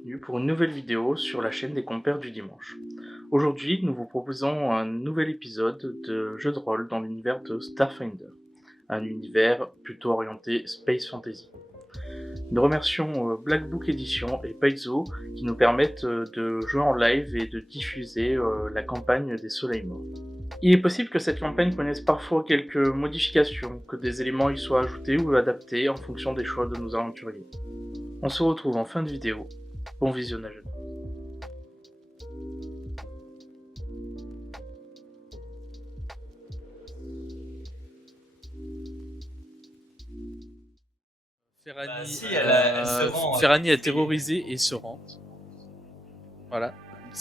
bienvenue pour une nouvelle vidéo sur la chaîne des compères du dimanche. Aujourd'hui, nous vous proposons un nouvel épisode de jeu de rôle dans l'univers de Starfinder, un univers plutôt orienté Space Fantasy. Nous remercions Black Book Edition et Paizo qui nous permettent de jouer en live et de diffuser la campagne des Soleils Morts. Il est possible que cette campagne connaisse parfois quelques modifications, que des éléments y soient ajoutés ou adaptés en fonction des choix de nos aventuriers. On se retrouve en fin de vidéo. Bon visionnage. Ferrani est terrorisé et se rend. Voilà.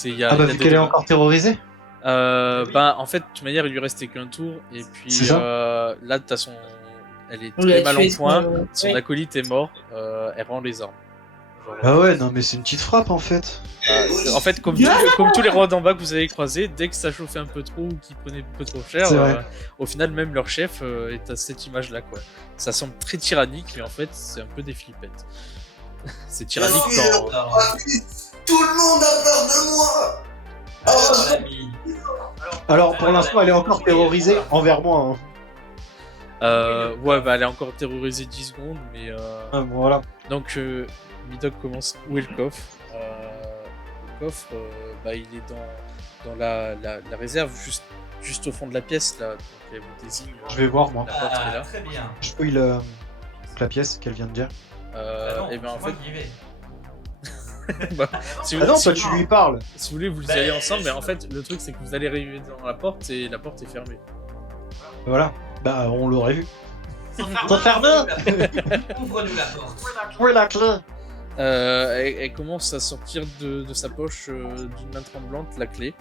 Vu qu'elle est encore terrorisée. En fait, de toute manière, il lui restait qu'un tour. Et puis là, t'as son. Elle est très mal en point. Son acolyte est mort. Elle rend les armes. Ah ouais, non mais c'est une petite frappe en fait. En fait, comme tous les rois d'en bas que vous avez croisés, dès que ça chauffait un peu trop ou qu'ils prenaient un peu trop cher, au final, même leur chef est à cette image-là, quoi. Ça semble très tyrannique, mais en fait, c'est un peu des flippettes. C'est tyrannique quand... Tout le monde a peur de moi. Alors pour l'instant, elle est encore terrorisée envers moi. Elle est encore terrorisée 10 secondes, mais... Voilà. Donc, Midoc commence. Où est le coffre? Le coffre, il est dans la réserve, juste au fond de la pièce, là. Donc, elle vous désigne. Je vais voir, moi. La porte qui est là. Très bien. Je fouille la pièce qu'elle vient de dire. En fait... toi tu lui parles. Si vous voulez, vous y allez ensemble, mais en fait, le truc, c'est que vous allez arriver dans la porte et la porte est fermée. Voilà. On l'aurait vu. Ouvre-nous la porte. Où est la clé? Elle commence à sortir de sa poche d'une main tremblante la clé.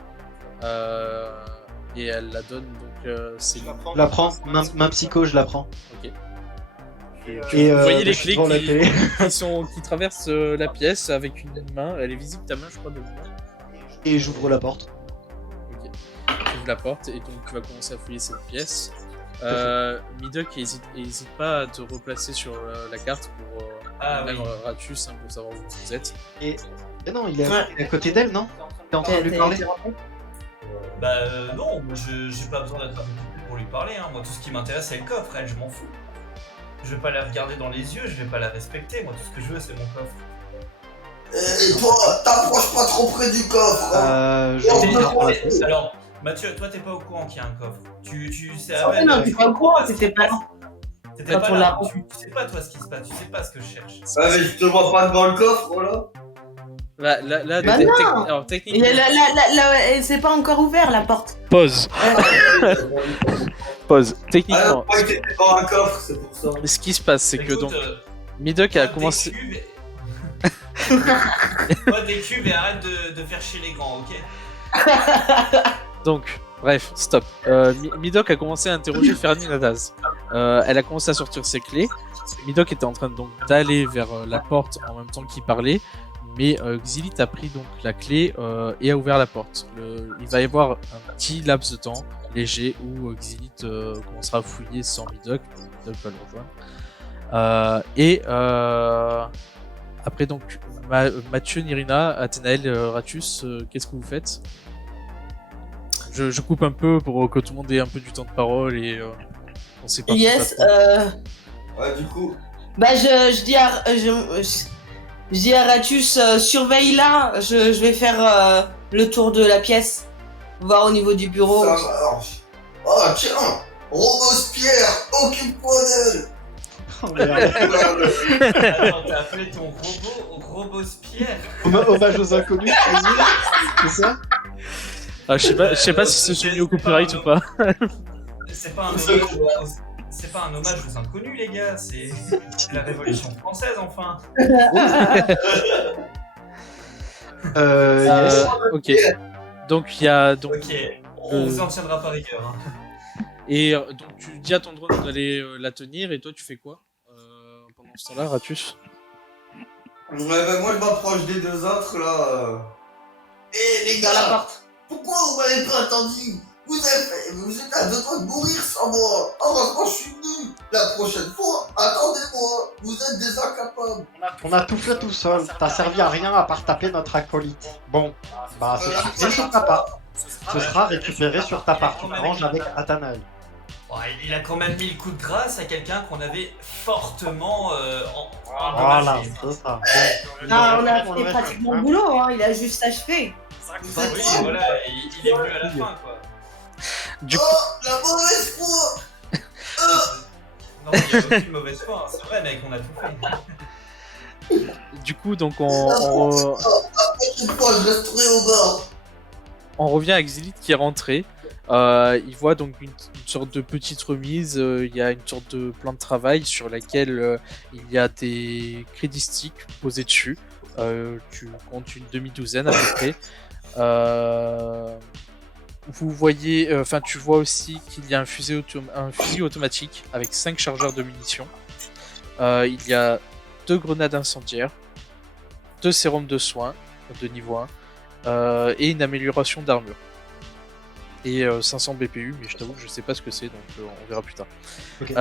Et elle la donne, donc c'est... Je la prends, main psycho, je la prends. Ok. Et vous voyez les clés qui qui traversent la pièce avec une main. Elle est visible, ta main, je crois, de main. Et j'ouvre la porte. Ok. Tu ouvres la porte et donc tu vas commencer à fouiller cette pièce. Midoc hésite pas à te replacer sur la carte pour Ratus, pour savoir où vous êtes. Et non, il est à côté d'elle, non? T'es en train de lui parler? Non, j'ai pas besoin d'être un peu pour lui parler, hein. Moi tout ce qui m'intéresse c'est le coffre, elle je m'en fous. Je vais pas la regarder dans les yeux, je vais pas la respecter, moi tout ce que je veux c'est mon coffre. Et toi, t'approches pas trop près du coffre. Alors, Mathieu, toi t'es pas au courant qu'il y a un coffre. Tu sais à peine. Non, t'es pas au courant, c'était pas là. T'étais pas là, tu sais pas toi ce qui se passe, tu sais pas ce que je cherche. Mais je te vois pas devant le coffre, voilà. Alors techniquement... c'est pas encore ouvert la porte. Pause. Pause. Techniquement... Ah, t'étais devant un coffre, c'est pour ça. Ce qui se passe, c'est que donc... Midoc a commencé... Moi des cubes et arrête de faire chier les grands, ok? Donc, bref, stop. Midoc a commencé à interroger Fernie Nadaz. Elle a commencé à sortir ses clés. Midoc était en train donc d'aller vers la porte en même temps qu'il parlait, mais Xilith a pris donc la clé et a ouvert la porte. Il va y avoir un petit laps de temps léger où Xilith commencera à fouiller sans Midoc. Midoc va le rejoindre. Après donc Mathieu, Nirina, Athénaël, Ratus, qu'est-ce que vous faites? Je coupe un peu pour que tout le monde ait un peu du temps de parole et on sait pas. Yes. Ouais, du coup. Je dis à Ratus, surveille là. Je vais faire le tour de la pièce, voir au niveau du bureau. Ça marche. Oh tiens, Robespierre, occupe-toi d'elle. Oh merde. Attends, t'as appelé ton robot Robespierre? Hommage aux inconnus, c'est ça? Je sais pas si c'est soumis au copyright ou pas. C'est pas un hommage aux inconnus, les gars, c'est la Révolution française, enfin. Ok. Donc il y a donc. Ok, on vous en tiendra par rigueur. Hein. Et donc tu dis à ton drone d'aller la tenir et toi tu fais quoi pendant ce temps-là, Ratus? Moi je m'approche des deux autres là. Les gars, Dans la porte. pourquoi vous m'avez pas attendu? Vous êtes à deux doigts de mourir sans moi. Heureusement, je suis venu. La prochaine fois, attendez-moi. Vous êtes des incapables. On a tout fait tout seul. T'as servi à rien à part taper notre acolyte. Bon, bah c'est sur ta part. Ce sera récupéré sur ta part. Tu ranges avec Athanaël. Ouais, il a quand même mis le coup de grâce à quelqu'un qu'on avait fortement Voilà, endommagé. c'est ça. Ah, on a fait pratiquement le boulot, hein. Il a juste achevé. Vous êtes Oui, trop. voilà, il est venu à la fin, quoi. Du Oh, la mauvaise foi. Non, il n'y a aucune mauvaise foi, hein. C'est vrai, mec, on a tout fait. Du coup, donc La prochaine fois, je resterai au bar. on revient à Xilith qui est rentré. Il voit donc une sorte de petite remise. Il y a une sorte de plan de travail sur laquelle il y a des crédits sticks posés dessus. Tu comptes une demi-douzaine à peu près. Vous voyez, tu vois aussi qu'il y a un fusil automatique avec 5 chargeurs de munitions. Il y a 2 grenades incendiaires, 2 sérums de soins de niveau 1 et une amélioration d'armure. Et 500 BPU, mais je t'avoue que je sais pas ce que c'est, donc on verra plus tard. Ok.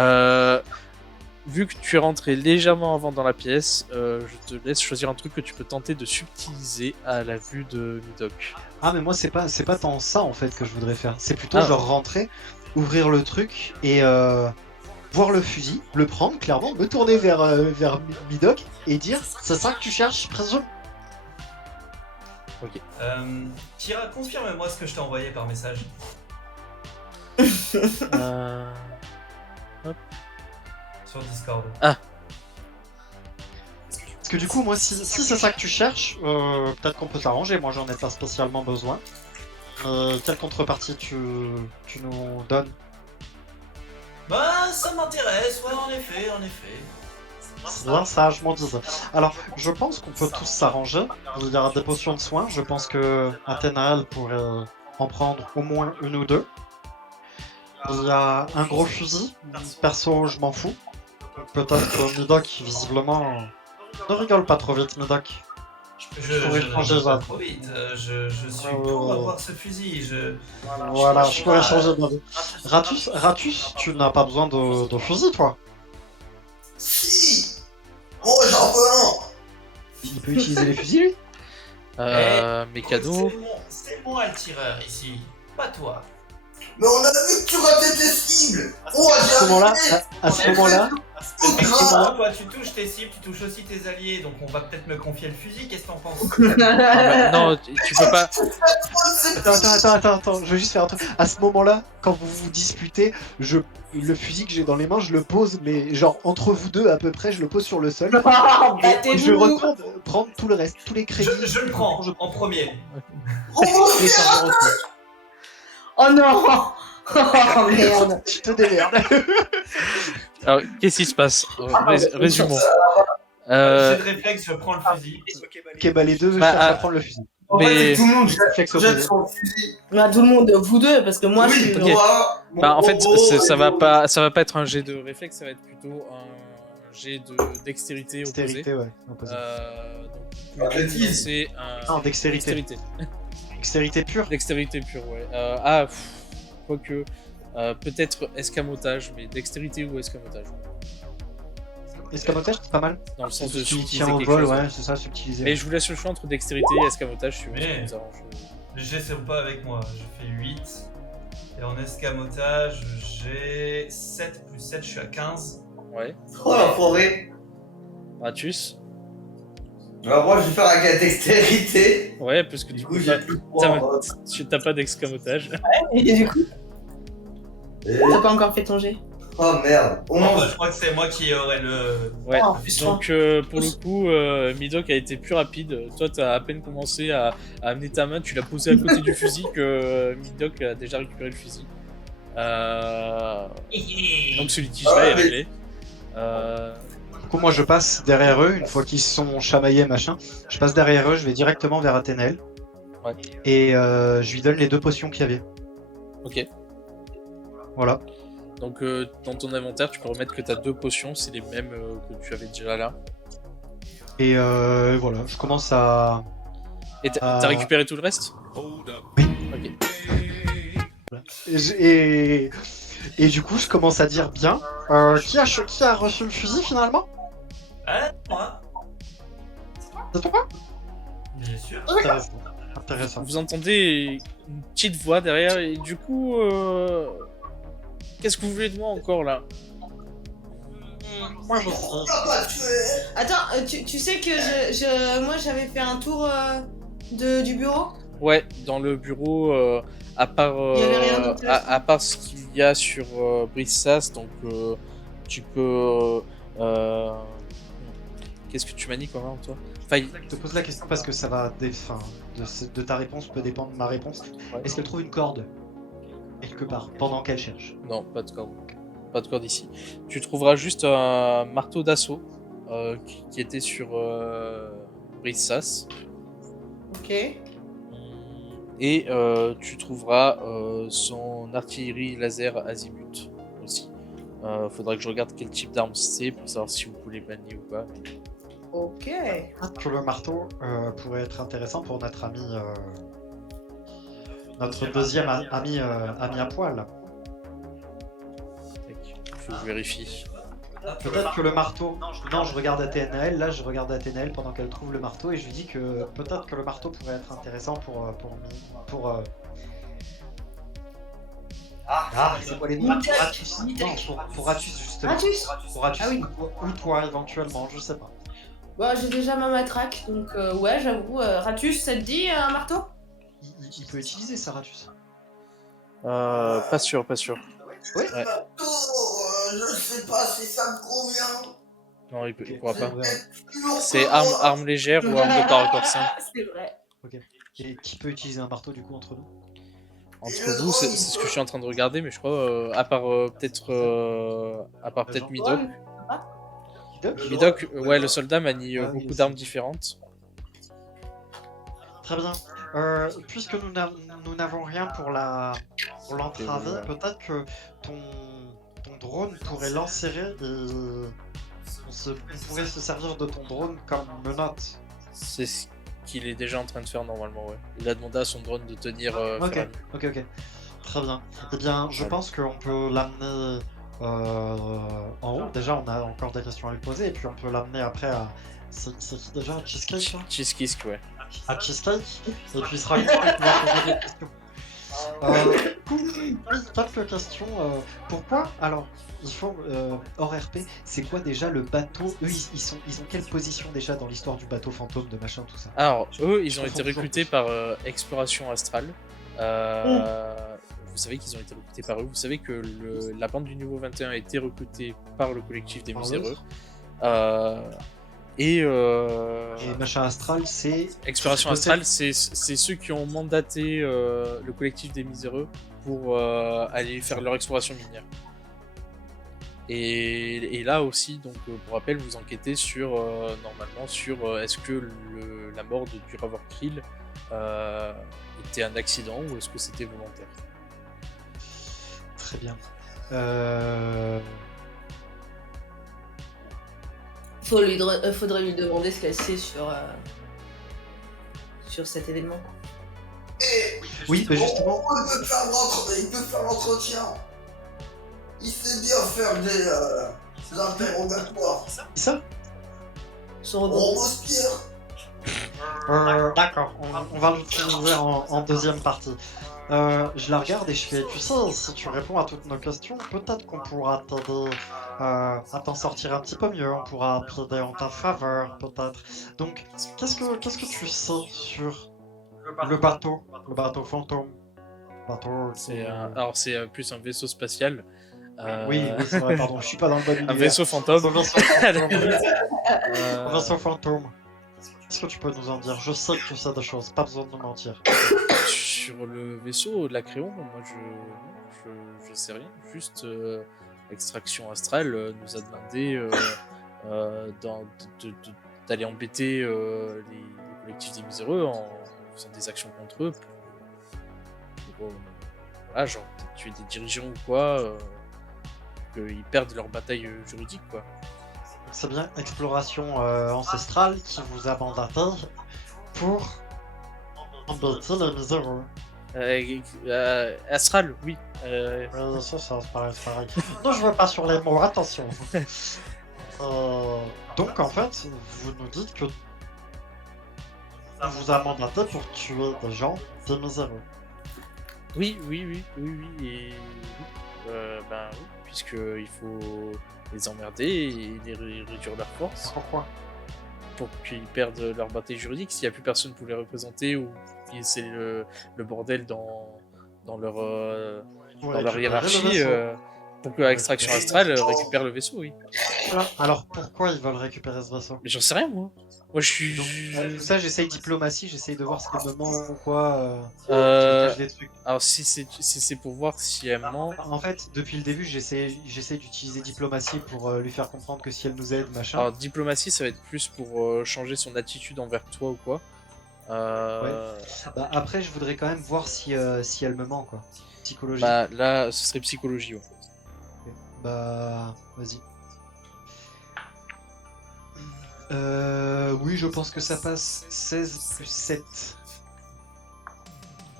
Vu que tu es rentré légèrement avant dans la pièce, je te laisse choisir un truc que tu peux tenter de subtiliser à la vue de Midoc. Ah mais moi c'est pas tant ça en fait que je voudrais faire. C'est plutôt Ah. genre rentrer, ouvrir le truc et voir le fusil, le prendre clairement, me tourner vers Midoc et dire c'est ça que tu cherches, présume. Kira, confirme-moi ce que je t'ai envoyé par message. Sur Discord. Parce que du coup moi si c'est ça que tu cherches, peut-être qu'on peut s'arranger, moi j'en ai pas spécialement besoin. Quelle contrepartie tu nous donnes? Bah, ça m'intéresse, ouais, en effet. C'est bien ça, je m'en disais. Alors, je pense qu'on peut tous s'arranger. Il y a des potions de soins. Je pense que Athénaël pourrait en prendre au moins une ou deux. Il y a un gros fusil. Perso, je m'en fous. Peut-être que Midoc, visiblement... Ne rigole pas trop vite, Midoc. Je pourrais changer ça. pas trop vite. Je suis pour avoir ce fusil. Voilà, je pourrais changer d'avis. Ratus, tu n'as pas besoin de fusil, toi. Si. Moi, j'en veux un. Il peut utiliser les fusils, lui. Mécano. C'est moi le tireur ici, pas toi. Mais on a vu que tu ratais tes cibles. Moi, À ce moment-là, à ce moment-là, Toi, tu touches tes cibles, tu touches aussi tes alliés, donc on va peut-être me confier le fusil. Qu'est-ce que t'en penses? Non, tu peux pas. Attends, je veux juste faire un truc. À ce moment-là, quand vous vous disputez, le fusil que j'ai dans les mains, je le pose, mais genre entre vous deux à peu près, je le pose sur le sol. Et je retourne prendre tout le reste, tous les crédits. Je le prends en premier. Les chargeurs aussi. Oh non. Oh merde. Tu te démerdes. Alors, qu'est-ce qui se passe Résumons. J'ai de réflexe, je prends le fusil. Ok, bah les deux, je Bah, vais prendre le fusil. En Mais- fait, tout le monde Réflexe jette opposé. son fusil. Bah, tout le monde, vous deux, parce que moi, je Oui, suis. ok. moi, mon Bah, en fait, robot, ça et va mon- pas être un jet de réflexe, ça va être plutôt un jet de dextérité opposé. Dextérité, ouais. Opposé. Donc, Athlétisme. c'est un. Non, dextérité. Dextérité pure. Dextérité pure, ouais. Quoique. Peut-être escamotage, mais dextérité ou escamotage. Escamotage, c'est pas mal. Dans le sens de Tu subtiliser tiens au quelque vol, chose. ouais, c'est ça, subtiliser. Mais je vous laisse le choix entre dextérité et escamotage, suivant ce qui Mais- vous arrange. Les jets sont pas avec moi, je fais 8. Et en escamotage, j'ai 7 plus 7, je suis à 15. Ouais. Oh, l'enfoiré. Ratus. Alors, moi, je vais faire avec la dextérité. Ouais, parce que Du du coup, coup, j'ai plus de points. t'as pas d'escamotage. Et du coup, Et- t'as pas encore fait ton jet. Oh merde. Oh, bah, je crois que c'est moi qui aurai le. Ouais. Oh, putain. Donc pour le coup, Midoc a été plus rapide. Toi, t'as à peine commencé à amener ta main, tu l'as posé à côté du fusil que Midoc a déjà récupéré le fusil. Donc ce litige-là est mais- réglé. Du coup, moi, je passe derrière eux, une fois qu'ils se sont chamaillés, machin. Je passe derrière eux, je vais directement vers Athénaël. Ouais. Et je lui donne les deux potions qu'il y avait. Ok. Voilà. Donc dans ton inventaire, tu peux remettre que t'as 2 potions, c'est les mêmes que tu avais déjà là. Et voilà, je commence à... Et t'as récupéré tout le reste? Oui. Ok. Et du coup, je commence à dire bien. Qui a reçu le fusil finalement? Ah, moi. C'est toi? Bien sûr. Intéressant. Intéressant. Vous entendez une petite voix derrière et du coup, qu'est-ce que vous voulez de moi encore là? Moi, je On l'a pas tué. Attends, tu sais que moi j'avais fait un tour du bureau. Ouais, dans le bureau, à part, Il y avait rien d'autre là. à part ce qu'il y a sur Brissas, donc tu peux. Qu'est-ce que tu m'as dit quand même, toi? Enfin, te pose la question parce que ça va de ta réponse peut dépendre de ma réponse. Est-ce qu'elle trouve une corde quelque part pendant qu'elle cherche? non, pas de corde. Pas de corde ici. Tu trouveras juste un marteau d'assaut qui était sur Brissas. Ok. Et tu trouveras son artillerie laser azimut aussi. Faudra que je regarde quel type d'arme c'est pour savoir si vous pouvez les manier ou pas. Ok. Peut-être que le marteau pourrait être intéressant pour notre ami, notre deuxième ami à poil. Tac, faut que je vérifie. Peut-être que le marteau. Non, je regarde ATNL. Là, je regarde ATNL pendant qu'elle trouve le marteau et je lui dis que peut-être que le marteau pourrait être intéressant c'est quoi les noms? Nitek. Ratus. Non, pour Ratus justement. Ratus. Pour Ratus Ah oui. ou toi éventuellement, je sais pas. Bah, j'ai déjà ma matraque, donc ouais, j'avoue. Ratus, ça te dit un marteau? Il peut utiliser ça, Ratus. Pas sûr, pas sûr. Oui. Ouais. Je sais pas si ça me convient. Non, il pourra pas. Lourd C'est que arme légère ou arme de corps à corps simple. C'est vrai. Et qui peut utiliser un marteau du coup entre nous? Entre vous, c'est ce que je suis en train de regarder, mais je crois, à part peut-être Midok. Midok, ouais, le soldat manie Ah oui, beaucoup aussi. d'armes différentes. Très bien. Puisque nous n'avons rien pour l'entraver, Ouais. peut-être que ton drone pourrait l'enserrer et on pourrait se servir de ton drone comme menotte. C'est ce qu'il est déjà en train de faire normalement, ouais. Il a demandé à son drone de tenir Ok, Ferrari. ok. Très bien. Eh bien, je Ouais. pense qu'on peut l'amener en haut. Déjà, on a encore des questions à lui poser et puis on peut l'amener après à... C'est qui déjà? Cheesecake hein? Cheesekisk, ouais. À Cheesecake, et puis il sera content de pouvoir poser des questions. Oui, quelques questions. Pourquoi? Alors, il faut hors RP, c'est quoi déjà le bateau? Eux, ils ont quelle position déjà dans l'histoire du bateau fantôme, de machin, tout ça? Alors, eux, ils ont Je été confonds recrutés toujours. par Exploration Astrale. Vous savez qu'ils ont été recrutés par eux. Vous savez que la bande du niveau 21 a été recrutée par le collectif des Par miséreux. l'autre. Et Et machin astral, c'est... Exploration Je sais. Astrale, c'est ceux qui ont mandaté le collectif des miséreux pour aller faire leur exploration minière. Et là aussi, donc pour rappel, vous enquêtez sur normalement sur est-ce que la mort du Ravor Krill était un accident ou est-ce que c'était volontaire. Très bien. Faudrait lui demander ce qu'elle sait sur cet événement. Et Oui, mais justement... il peut faire l'entretien. Il sait bien faire des interrogatoires. C'est ça? Son rebond. Robespierre. D'accord, on va l'utiliser en deuxième partie. Je la regarde et je fais, tu sais, si tu réponds à toutes nos questions, peut-être qu'on pourra t'aider à t'en sortir un petit peu mieux, on pourra plaider en ta faveur, peut-être. Donc, qu'est-ce que tu sais sur le bateau fantôme? Alors c'est plus un vaisseau spatial. Oui, c'est vrai, pardon, je suis pas dans le bon univers. Un vaisseau fantôme. Un vaisseau fantôme. Un vaisseau fantôme. Qu'est-ce que tu peux nous en dire? Je sais que tu sais des choses, pas besoin de nous mentir. Sur le vaisseau de la Créon, moi je sais rien. Juste Extraction Astrale nous a demandé d'aller embêter les collectifs des miséreux en faisant des actions contre eux pour voilà, genre tuer des dirigeants ou quoi, qu'ils perdent leur bataille juridique quoi. C'est bien Exploration Ancestrale qui vous a mandaté pour embêter les miséreux. Astral, oui. Ça paraît pareil. Non, je veux pas sur les mots, attention. Donc, en fait, vous nous dites que vous a mandaté pour tuer des gens des miséreux. Oui, et oui, oui, puisque il faut les emmerder et les réduire leur force Pourquoi? pour qu'ils perdent leur bataille juridique. S'il n'y a plus personne pour les représenter ou si c'est le bordel dans leur, Pour dans leur récupérer le hiérarchie, vaisseau. pour que Extraction Astrale récupère le vaisseau, oui. Alors, pourquoi ils veulent récupérer ce vaisseau? Mais j'en sais rien, moi. Moi, je suis. Ça, j'essaye diplomatie, j'essaye de voir ce qu'elle me ment ou quoi. Euh, Cache des trucs. Alors, si c'est pour voir si elle ment. En fait, depuis le début, j'essaie d'utiliser diplomatie pour lui faire comprendre que si elle nous aide, machin. Alors, diplomatie, ça va être plus pour changer son attitude envers toi ou quoi. Bah, après, je voudrais quand même voir si elle me ment, quoi. Psychologie. Bah, là, ce serait psychologie, ouais. Bah, vas-y. Oui, je pense que ça passe 16 plus 7.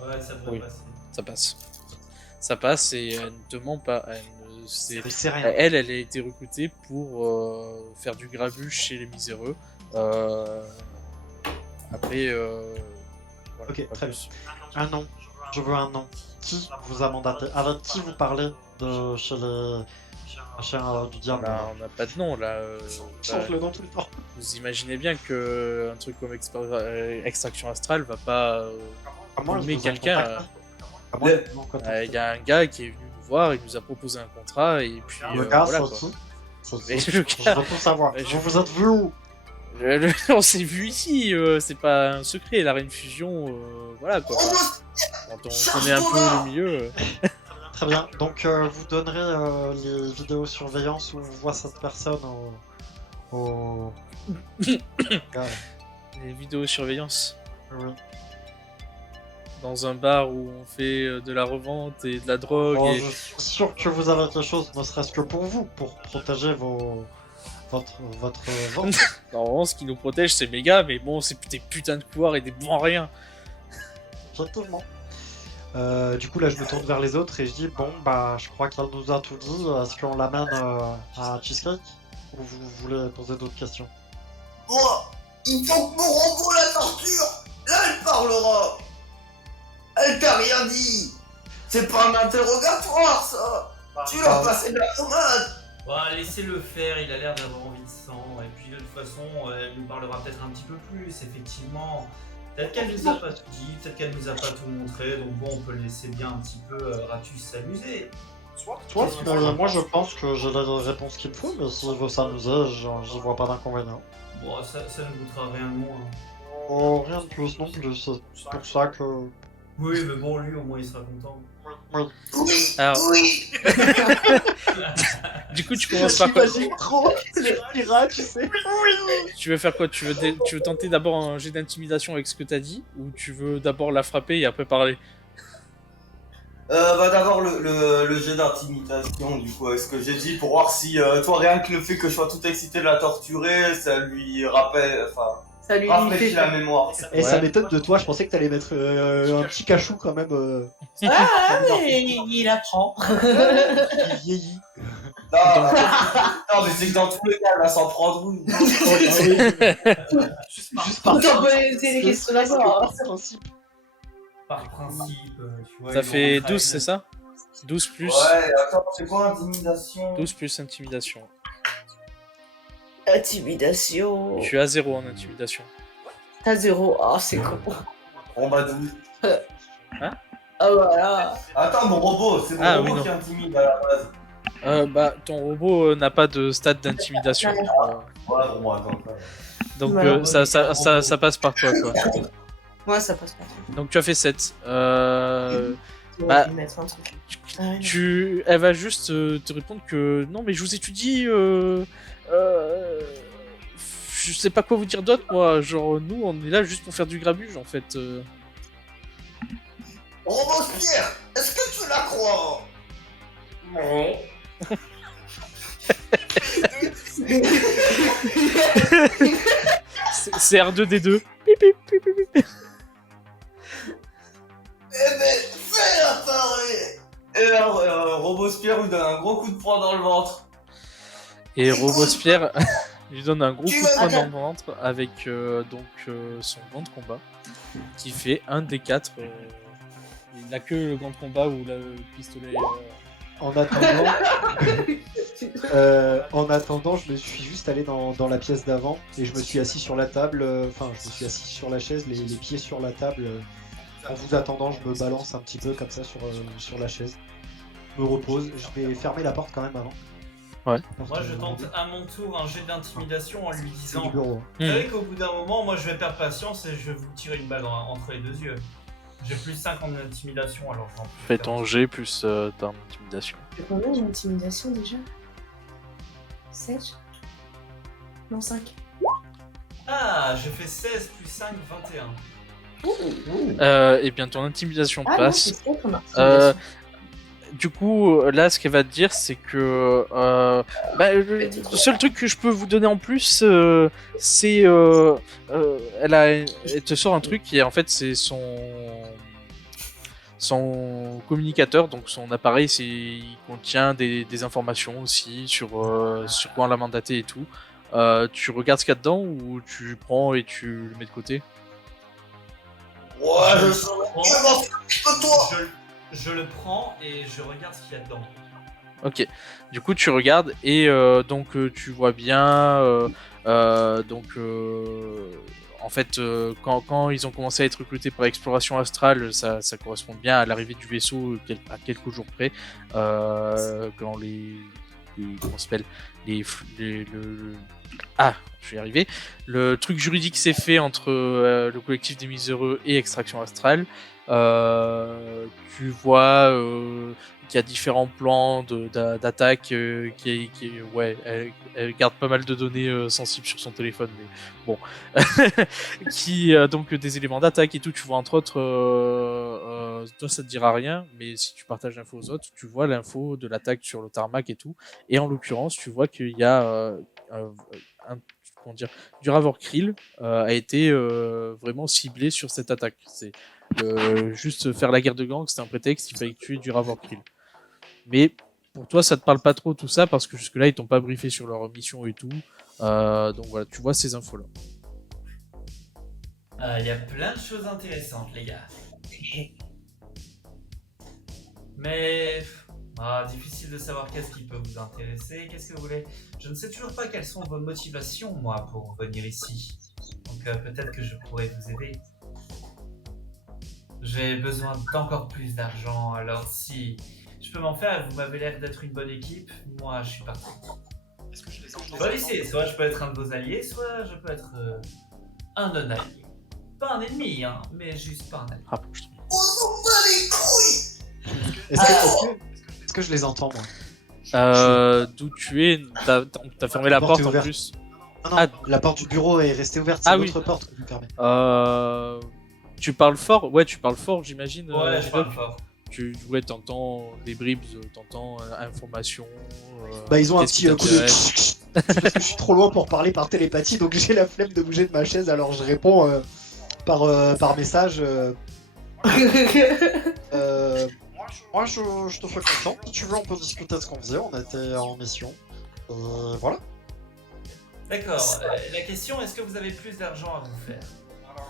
Ouais, ça devrait Oui. passer. Ça passe. Ça passe et elle ne te ment pas. C'est rien. Elle a été recrutée pour faire du grabuge chez les miséreux. Après, voilà, Ok, pas très plus. Un nom. Je veux un nom. Qui vous a mandaté? Avec qui vous parlez de chez les chiens du diable? Là, on n'a pas de nom, là. Change le nom tout le temps. Vous imaginez bien que un truc comme Extraction Astrale va pas Comment nommer ils vous ont quelqu'un. contacté? Comment ils vous ont contacté? Il y a un gars qui est venu nous voir, il nous a proposé un contrat et puis Le gars, voilà, c'est quoi. qui? C'est Mais qui? le Je gars- veux tout savoir. Mais Vous vous êtes vu où? On s'est vu ici, c'est pas un secret, la Reine Fusion, voilà quoi. Quand on connaît un peu le milieu. Très bien. Donc, vous donnerez les vidéosurveillance où on voit cette personne au... Gars, Les vidéosurveillance oui. dans un bar où on fait de la revente et de la drogue. Bon, Et... je suis sûr que vous avez quelque chose, ne serait-ce que pour vous, pour protéger votre vente. Normalement, ce qui nous protège, c'est méga, mais bon, c'est des putains de couards et des bons à rien. Effectivement. Du coup, là, je me tourne vers les autres et je dis bon, bah, je crois qu'elle nous a tout dit. Est-ce qu'on l'amène à Cheesecake ou vous voulez poser d'autres questions? Moi, il faut que mon robot la torture. Là, elle parlera. Elle t'a rien dit. C'est pas un interrogatoire, ça. Tu l'as passé de la tomate. Bon, laissez-le faire, il a l'air d'avoir envie de sang. Et puis de toute façon, elle nous parlera peut-être un petit peu plus, effectivement. Peut-être qu'elle nous a pas tout dit, peut-être qu'elle nous a pas tout montré. Donc bon, on peut le laisser bien un petit peu Ratus s'amuser. Moi, je pense que j'ai la réponse qu'il me faut, mais s'il veut s'amuser, j'y vois pas d'inconvénient. Bon, ça ne coûtera rien de moins. Oh, rien de plus non plus, c'est pour ça que... Oui, mais bon, lui, au moins, il sera content. Oui, Alors, oui. du coup, tu commences par quoi? trop les pirates, tu sais. Tu veux faire quoi? Tu veux tenter d'abord un jet d'intimidation avec ce que t'as dit, ou tu veux d'abord la frapper et après parler? Bah d'abord le jet d'intimidation du coup avec ce que j'ai dit pour voir si toi rien que le fait que je sois tout excité de la torturer ça lui rappelle enfin Ça lui rafraîchit fait la mémoire. Et ça Ouais. m'étonne de toi, je pensais que t'allais mettre un petit cachou quand même. Ah, mais il apprend. Il vieillit. Non, non mais c'est que dans tous les cas elle va s'en prendre une. Juste On peut poser des questions d'abord. Par principe, tu vois. Ça ils fait vont 12, rentrer c'est ça? 12 plus. Ouais attends c'est quoi intimidation? 12 plus intimidation. Intimidation. Tu as 0 en intimidation. T'as 0. Oh, c'est con. Bon bah 12. Ah, voilà. Attends mon robot c'est mon Ah, robot oui, non. qui intimide à la base. Bah, ton robot n'a pas de stade d'intimidation. Ouais bon moi attends. Donc, Voilà. ça passe par toi, quoi. Moi, ça passe pas. Donc, tu as fait 7. On Bah, va lui mettre un truc. Ah, ouais, Elle va juste te répondre que non, mais je vous étudie. Je sais pas quoi vous dire d'autre, moi. Genre, nous, on est là juste pour faire du grabuge, en fait. Robespierre, est-ce que tu la crois? non. C'est R2D2. Pip, pip, pip, pip, pip. Eh ben Robespierre lui donne un gros coup de poing dans le ventre. Et Robespierre lui donne un gros coup Tu de vas- poing dans le ventre avec son gant de combat qui fait un des 4. Il n'a que le gant de combat ou le pistolet. En attendant, je me suis juste allé dans la pièce d'avant et je me suis assis sur la table, enfin, je me suis assis sur la chaise, les pieds sur la table. En vous attendant, je me balance un petit peu comme ça sur la chaise. Je me repose, je vais fermer la porte quand même avant. Ouais. Moi, je tente à mon tour un jet d'intimidation en lui C'est du disant bureau. Vous savez qu'au bout d'un moment, moi, je vais perdre patience et je vais vous tirer une balle entre les 2 yeux. J'ai plus 5 en intimidation, alors j'en peux Fais faire. ton G plus ton intimidation. J'ai combien d'intimidation déjà 7 Non, 5. Ah, j'ai fait 16 plus 5, 21. Et bien ton intimidation Ah non, passe. c'est 7 en Euh, intimidation. Du coup, là, ce qu'elle va te dire, c'est que le seul truc que je peux vous donner en plus, c'est elle te sort un truc qui, en fait, c'est son communicateur, donc son appareil, il contient des informations aussi sur quoi on l'a mandaté et tout. Tu regardes ce qu'il y a dedans ou tu prends et tu le mets de côté? Ouais, je sens mieux m'en foutre que toi. Je le prends et je regarde ce qu'il y a dedans. Ok, du coup tu regardes et tu vois bien en fait quand ils ont commencé à être recrutés par Exploration Astrale, ça correspond bien à l'arrivée du vaisseau à quelques jours près, quand comment ça s'appelle, je vais y arriver. Le truc juridique s'est fait entre le collectif des Miséreux et Extraction Astrale. Tu vois qu'il y a différents plans d'attaque, elle garde pas mal de données sensibles sur son téléphone, mais bon, qui donc des éléments d'attaque et tout. Tu vois entre autres, toi ça te dira rien, mais si tu partages l'info aux autres, tu vois l'info de l'attaque sur le tarmac et tout. Et en l'occurrence, tu vois qu'il y a du Ravor Krill a été vraiment ciblé sur cette attaque. C'est juste faire la guerre de gang, c'était un prétexte, il fallait tuer du Ravor Krill. Mais pour toi, ça te parle pas trop tout ça parce que jusque-là, ils t'ont pas briefé sur leur mission et tout. Donc voilà, tu vois ces infos-là. Il y a plein de choses intéressantes, les gars. Mais difficile de savoir qu'est-ce qui peut vous intéresser, qu'est-ce que vous voulez. Je ne sais toujours pas quelles sont vos motivations, moi, pour venir ici. Donc peut-être que je pourrais vous aider. J'ai besoin d'encore plus d'argent, alors si je peux m'en faire, vous m'avez l'air d'être une bonne équipe, moi je suis parti. Choisissez, soit je peux être un de vos alliés, soit je peux être un non-allié. Pas un ennemi, hein, mais juste pas un allié. Rapproche-toi. On s'en bat les couilles. Est-ce que je les entends, moi? D'où tu es, t'as fermé la porte en ouverte. plus. Non, la porte du bureau est restée ouverte, c'est l'autre porte que je me permets. Tu parles fort? Ouais, tu parles fort, j'imagine. Ouais, je parle fort. Tu t'entends des bribes, t'entends information. Ils ont un qu'est-ce qui petit coup de... t'intéresse. Parce que je suis trop loin pour parler par télépathie, donc j'ai la flemme de bouger de ma chaise, alors je réponds par message. Moi, je te fais confiance. Si tu veux, on peut discuter de ce qu'on faisait. On était en mission. Voilà. D'accord, la question, est-ce que vous avez plus d'argent à vous faire?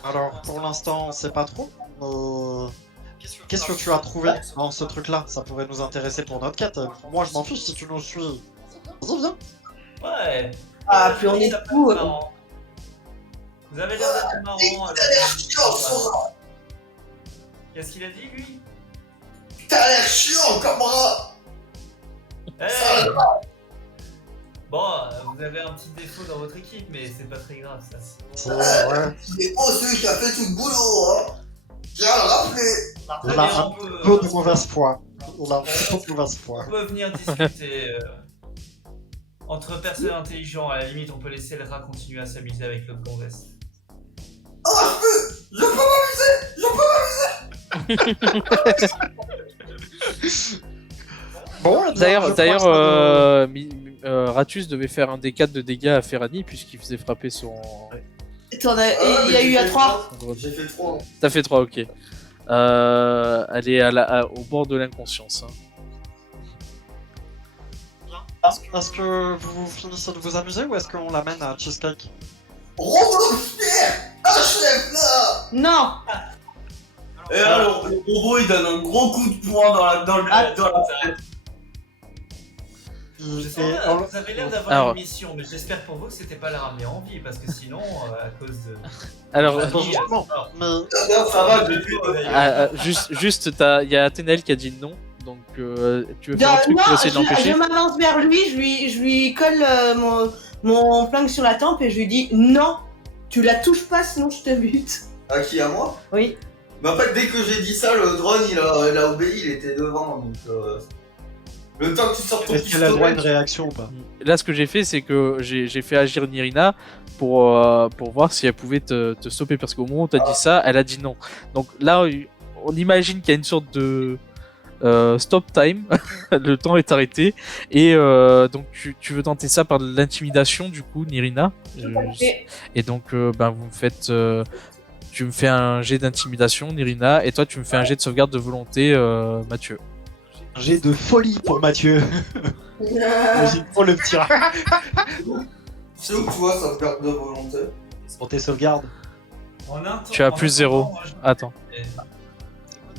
Alors, pour l'instant, on sait pas trop. Qu'est-ce que tu as trouvé dans ce truc-là? Ça pourrait nous intéresser pour notre quête. Moi, je m'en fiche si tu nous suis. Vas-y, viens. Ouais. Ah, plus on est Ça peut fous. être marrant. Vous avez l'air d'être marrant. T'as l'air chiant, Sora. Qu'est-ce qu'il a dit, lui? T'as l'air chiant comme rat. Hey Bon, vous avez un petit défaut dans votre équipe, mais c'est pas très grave, ça. Ouais. C'est pas celui qui a fait tout le boulot, hein. Tiens à le rappeler. On Très a bien, un peu de mauvaise foi. On a un peu de mauvaise foi. On peut venir discuter. Entre personnes intelligentes, à la limite, on peut laisser le rat continuer à s'amuser avec l'autre gonzesse. Oh, je peux Bon, D'ailleurs, Ratus devait faire un D4 de dégâts à Ferrani puisqu'il faisait frapper son. Il y a eu à 3. J'ai fait 3. T'as fait 3, ok. Elle est au bord de l'inconscience. Hein. Est-ce que vous finissez de vous amuser ou est-ce qu'on l'amène à Cheesecake? Robespierre, achève là. Non. Et alors, le robot il donne un gros coup de poing dans la tête. Je sens Et pas, on- vous avez l'air d'avoir Alors- une mission, mais j'espère pour vous que c'était pas la ramener en vie, parce que sinon, à cause de... Alors, Attends, justement, mais Non, ça va, je vais plus. juste, il y a Athénaël qui a dit non, donc tu veux faire un truc Non, pour essayer de l'empêcher? je m'avance vers lui, je lui colle mon flingue sur la tempe et je lui dis non, tu la touches pas sinon je te bute. À qui, à moi? Oui. Mais en fait, dès que j'ai dit ça, le drone il a obéi, il était devant, donc le temps que tu sortes ton est-ce qu'elle a droit à une pistolet. réaction ou pas? Là, ce que j'ai fait, c'est que j'ai fait agir Nirina pour voir si elle pouvait te stopper, parce qu'au moment où t'as dit ça, elle a dit non. Donc là, on imagine qu'il y a une sorte de stop time, le temps est arrêté, et donc tu veux tenter ça par de l'intimidation, du coup, Nirina. Et donc, ben, vous me faites... tu me fais un jet d'intimidation, Nirina, et toi, tu me fais un jet de sauvegarde de volonté, Mathieu. J'ai de folie pour Mathieu. J'ai pour le petit rat. C'est où que tu vois sauvegarde de volonté? Pour tes sauvegardes. Tu as plus 0. Attends.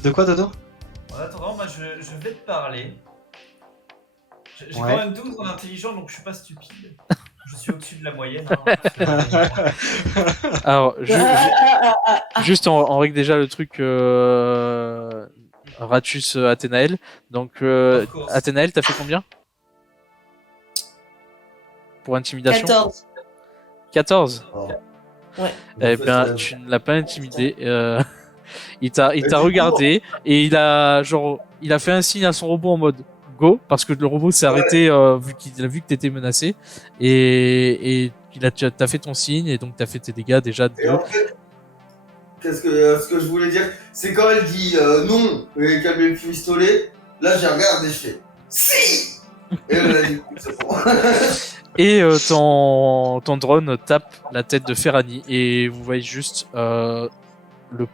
De quoi, Dodo? En attendant, moi je vais te parler. J'ai Ouais. quand même 12 en intelligence, donc je suis pas stupide. Je suis au-dessus de la moyenne. Hein. Alors, juste on règle déjà le truc Ratus Athénaël. Donc, Of course. Athénaël, t'as fait combien pour intimidation? 14. 14. Ouais. Eh bien, tu ne l'as pas intimidé. Il t'a regardé et il a fait un signe à son robot en mode go, parce que le robot s'est arrêté vu qu'il a vu que t'étais menacé, et t'as fait ton signe, et donc t'as fait tes dégâts déjà de Et en fait, ce que je voulais dire, c'est quand elle dit non et qu'elle met le pistolet, là j'ai regardé et je fais si. Et là du coup c'est bon. Et ton drone tape la tête de Ferrani, et vous voyez juste le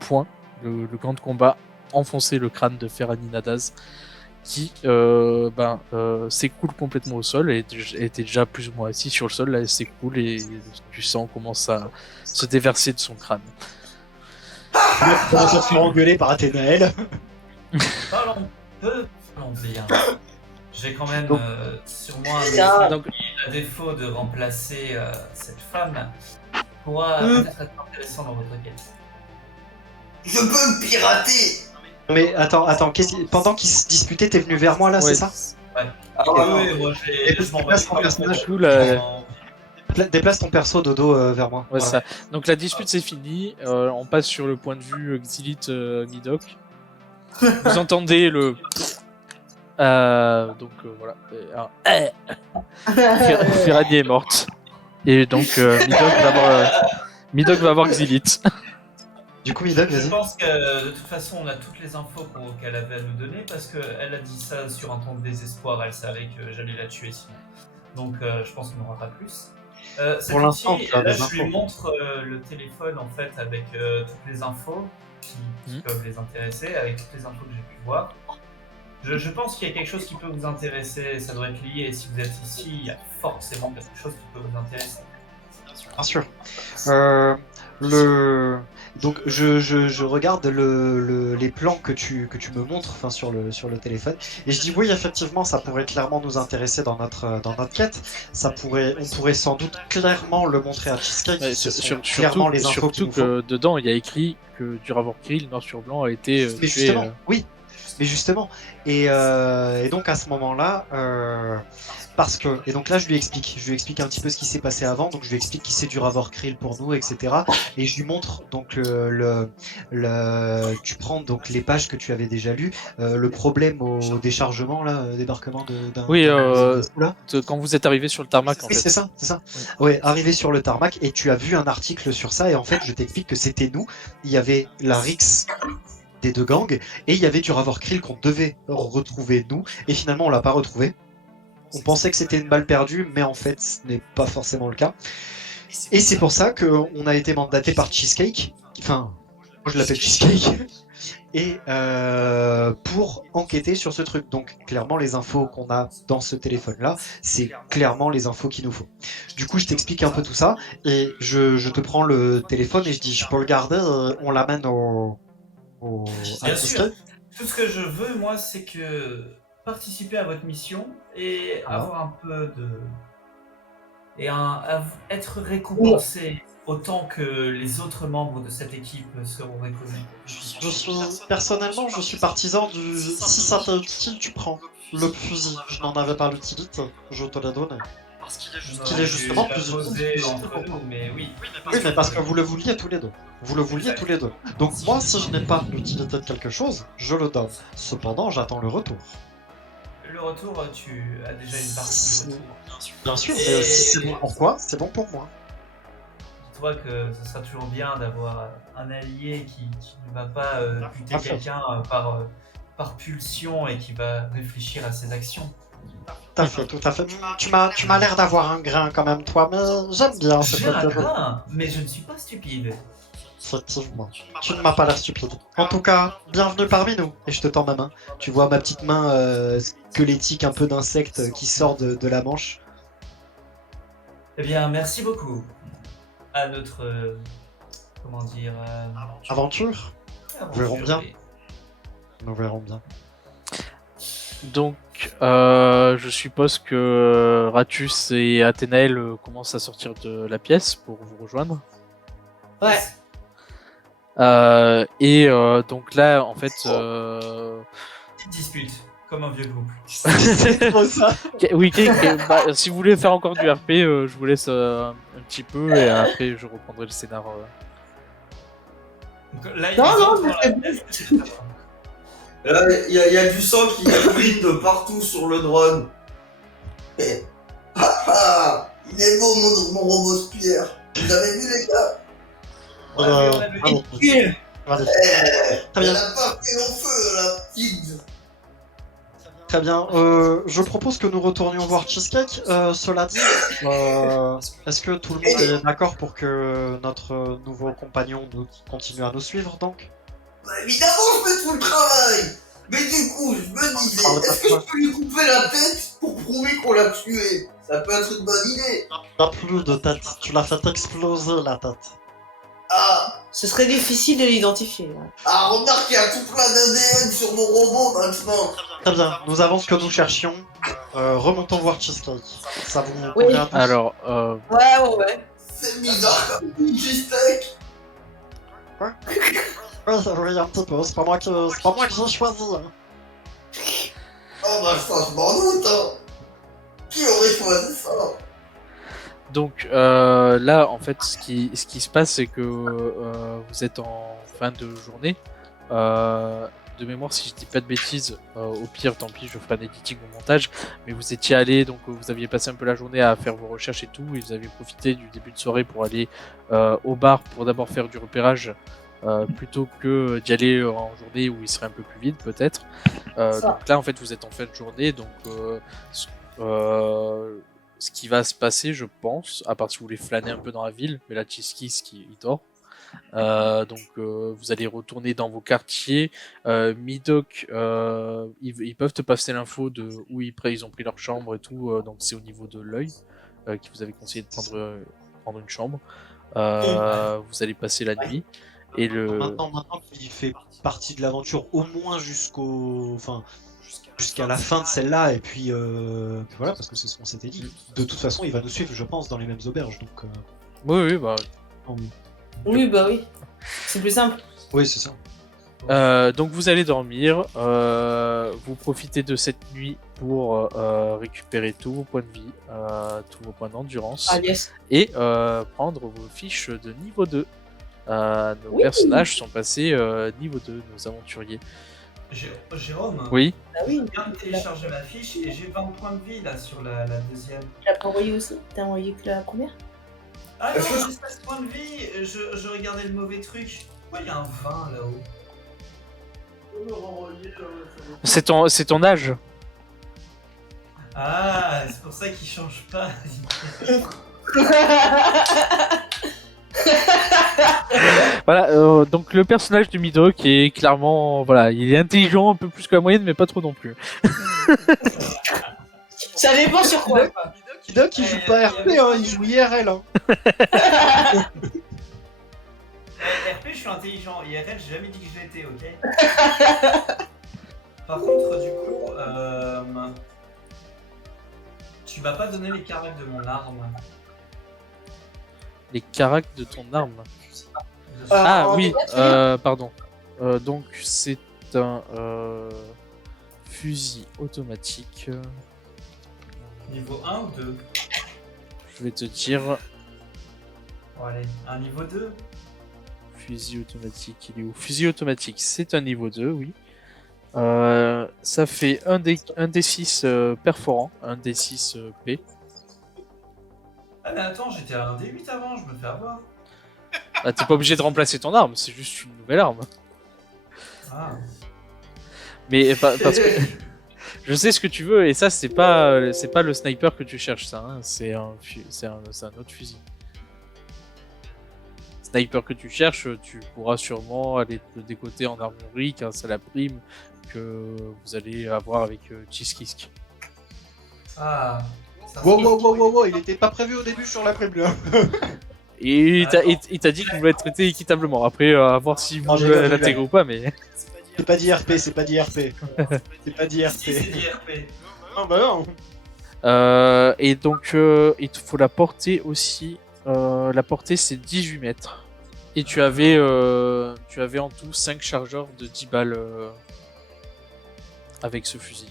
point, le gant de combat enfoncer le crâne de Ferrani Nadaz, qui s'écoule complètement au sol, et était déjà plus ou moins assis sur le sol. Là, elle s'écoule et du sang commence à se déverser de son crâne. On commence à se faire engueuler par Athénaël. Parlons bien. J'ai quand même sur moi Ah. Donc, à défaut de remplacer cette femme, pourra peut-être être intéressant dans votre quête. Je peux me pirater. Mais attends, pendant qu'ils se disputaient, t'es venu vers moi là, ouais, c'est ça? Ah, Oui, moi Et je m'en vais place ton personnage. du coup, la- Déplace ton perso, Dodo, vers moi. ouais, Voilà. ça. Donc la dispute c'est fini. On passe sur le point de vue Xilith Midoc. Vous entendez le voilà. Ferrani est morte. Et donc Midoc va voir Xilith. Du coup, Midoc, Je vas-y. pense que de toute façon on a toutes les infos qu'elle avait à nous donner, parce qu'elle a dit ça sur un ton de désespoir, elle savait que j'allais la tuer sinon. Donc je pense qu'on n'aura pas plus. Pour l'instant, tu as là des je lui infos. montre le téléphone en fait avec toutes les infos qui peuvent les intéresser, avec toutes les infos que j'ai pu voir. Je pense qu'il y a quelque chose qui peut vous intéresser, ça doit être lié, et si vous êtes ici, il y a forcément quelque chose qui peut vous intéresser. Bien sûr. Donc je regarde les plans que tu me montres, enfin sur le téléphone, et je dis oui, effectivement ça pourrait clairement nous intéresser dans notre quête. On pourrait sans doute clairement le montrer à Cheesecake. Ouais, Ce sont clairement les infos qu'il surtout nous faut. que dedans il y a écrit que Duravor Krill noir sur blanc a été Mais tué. justement, oui, mais justement, et donc à ce moment-là, parce que, et donc là je lui explique un petit peu ce qui s'est passé avant, donc je lui explique qui c'est Duravor Krill pour nous, etc. Et je lui montre donc tu prends donc les pages que tu avais déjà lues, le problème au déchargement là, débarquement d'un. Oui, là. Quand vous êtes arrivé sur le tarmac en Oui, fait. c'est ça. Ouais, arrivé sur le tarmac, et tu as vu un article sur ça, et en fait, je t'explique que c'était nous. Il y avait la Rix des deux gangs, et il y avait Duravor Krill qu'on devait retrouver nous, et finalement, on l'a pas retrouvé. On pensait que c'était une balle perdue, mais en fait, ce n'est pas forcément le cas. Et c'est pour ça qu'on a été mandaté par Cheesecake, enfin, je l'appelle Cheesecake, et pour enquêter sur ce truc. Donc clairement les infos qu'on a dans ce téléphone-là, c'est clairement les infos qu'il nous faut. Du coup je t'explique un peu tout ça, et je te prends le téléphone et je dis je peux le garder, on l'amène au à Bien sûr. Cheesecake. Tout ce que je veux, moi, c'est que participer à votre mission et avoir un peu de... être récompensé autant que les autres membres de cette équipe seront récompensés. Personnellement, je suis partisan du si ça t'est utile, tu prends le fusil. Je n'en avais pas l'utilité, je te l'ai donné. Qu'il est justement plus utile. entre nous, mais oui. Oui, mais parce que vous le vouliez tous les deux. Vous le vouliez tous les deux. Donc moi, si je n'ai pas l'utilité de quelque chose, je le donne. Cependant, j'attends le retour. Le retour, tu as déjà une partie du retour. Bien sûr, mais si c'est bon pour quoi, c'est bon pour moi. Dis-toi que ce sera toujours bien d'avoir un allié qui ne va pas buter quelqu'un par pulsion et qui va réfléchir à ses actions. Tout à fait, tout à fait. Tu m'as l'air d'avoir un grain quand même, toi, mais j'aime bien ce J'ai un côté. grain, mais je ne suis pas stupide. Effectivement. Tu ne m'as pas l'air stupide. En tout cas, bienvenue parmi nous. Et je te tends ma main. Tu vois ma petite main squelettique, un peu d'insecte qui sort de la manche. Eh bien, merci beaucoup à notre... comment dire... Aventure. Nous verrons bien. Nous verrons bien. Donc, je suppose que Ratus et Athénaël commencent à sortir de la pièce pour vous rejoindre. Ouais. Donc là, en fait, Petite dispute, comme un vieux couple. C'est trop ça. oui, si vous voulez faire encore du RP, je vous laisse un petit peu et après je reprendrai le scénar. Donc, là, Non, ils non, entrent mais dans la c'est pièce. Là, il y a du sang qui couline de partout sur le drone. Et... il est beau mon robot Spire. Vous avez vu les gars? Ouais, on a vu. Allez. Allez. Très bien. Elle a pas fait long feu, la petite. Très bien. Je propose que nous retournions voir Cheesecake. Cela dit, est-ce que tout le monde est d'accord pour que notre nouveau compagnon continue à nous suivre, donc? Bah, évidemment, je fais tout le travail. Mais du coup, je me disais, est-ce que je peux lui couper la tête pour prouver qu'on l'a tué? Ça peut être une bonne idée. T'as plus de tête. Tu l'as fait exploser, la tête. Ah, Ce serait difficile de l'identifier. Ouais. remarque, il y a tout plein d'ADN sur mon robot maintenant. Très bien. Nous avons ce que nous cherchions. Remontons voir Cheesecake. Ça vous Oui. convient à tous? Alors, Ouais. C'est bizarre comme une cheesesteak. Oui, un petit peu. C'est pas moi qui j'ai choisi. Hein. Oh bah, ça, je m'en doute, hein. Qui aurait choisi ça? donc là, en fait, ce qui se passe, c'est que vous êtes en fin de journée. De mémoire, si je dis pas de bêtises, au pire, tant pis, je ferai un editing au montage. Mais vous étiez allé, donc vous aviez passé un peu la journée à faire vos recherches et tout, et vous avez profité du début de soirée pour aller au bar pour d'abord faire du repérage. Plutôt que d'y aller en journée où il serait un peu plus vide peut-être. Donc là en fait vous êtes en fin de journée, donc ce qui va se passer je pense, à part si vous voulez flâner un peu dans la ville, mais là Cheesecake il dort. Donc vous allez retourner dans vos quartiers. Midoc, ils peuvent te passer l'info de où ils ont pris leur chambre et tout, donc c'est au niveau de l'œil qui vous avait conseillé de prendre une chambre. Vous allez passer la nuit. Et Maintenant qu'il fait partie de l'aventure, au moins jusqu'à la fin de celle-là, et puis voilà, parce que c'est ce qu'on s'était dit. De toute façon, il va nous suivre, je pense, dans les mêmes auberges. Donc, oui, bah. Oui, bah oui. C'est plus simple. Oui, c'est ça. Donc vous allez dormir, vous profitez de cette nuit pour récupérer tous vos points de vie, tous vos points d'endurance, Yes. et prendre vos fiches de niveau 2. Nos Oui. personnages sont passés niveau 2, nos aventuriers. Jérôme, Oui. Ah oui. je viens de télécharger ma fiche et j'ai 20 points de vie là sur la deuxième. Tu l'as pas envoyé aussi? T'as envoyé que la première? Ah non, j'ai 16 points de vie, je regardais le mauvais truc. Pourquoi il y a un 20 là-haut? C'est ton âge. Ah, c'est pour ça qu'il change pas. Voilà, donc le personnage de Midoc est clairement, voilà, il est intelligent un peu plus que la moyenne, mais pas trop non plus. Ça dépend sur quoi. Midoc, il joue pas RP, hein, il joue IRL. Hein. RP, je suis intelligent. IRL, j'ai jamais dit que je l'étais, ok. Par contre, du coup, tu m'as pas donné les caractères de mon arme. Les caractères de ton arme. Je- Ah en oui, fait, pardon. Donc c'est un fusil automatique. Niveau 1 ou 2? Je vais te dire, Bon, allez, un niveau 2? fusil automatique, il est où? Fusil automatique, c'est un niveau 2, oui. Ça fait un D6 perforant, un D6 P. Ah, mais attends, j'étais à un D8 avant, je me fais avoir. Ah, t'es pas obligé de remplacer ton arme, c'est juste une nouvelle arme. Ah. Mais parce que je sais ce que tu veux et ça c'est pas le sniper que tu cherches ça, hein. C'est un autre fusil. Sniper que tu cherches, tu pourras sûrement aller te le décoter en armurerie car c'est la prime que vous allez avoir avec Chiskisk. Ah. Ça Wow, se- wow, wow, wow, wow, il était pas prévu au début sur la prime là. Et Attends. il t'a dit qu'on voulait être traité équitablement. Après, à voir si vous Non, j'ai pas vu, l'intégrer ou pas, mais. C'est pas d'IRP, c'est pas d'IRP. C'est pas d'IRP. Si, c'est IRP. Non, bah non. Et donc, il te faut la portée aussi. La portée, c'est 18 mètres. Et tu avais en tout 5 chargeurs de 10 balles avec ce fusil.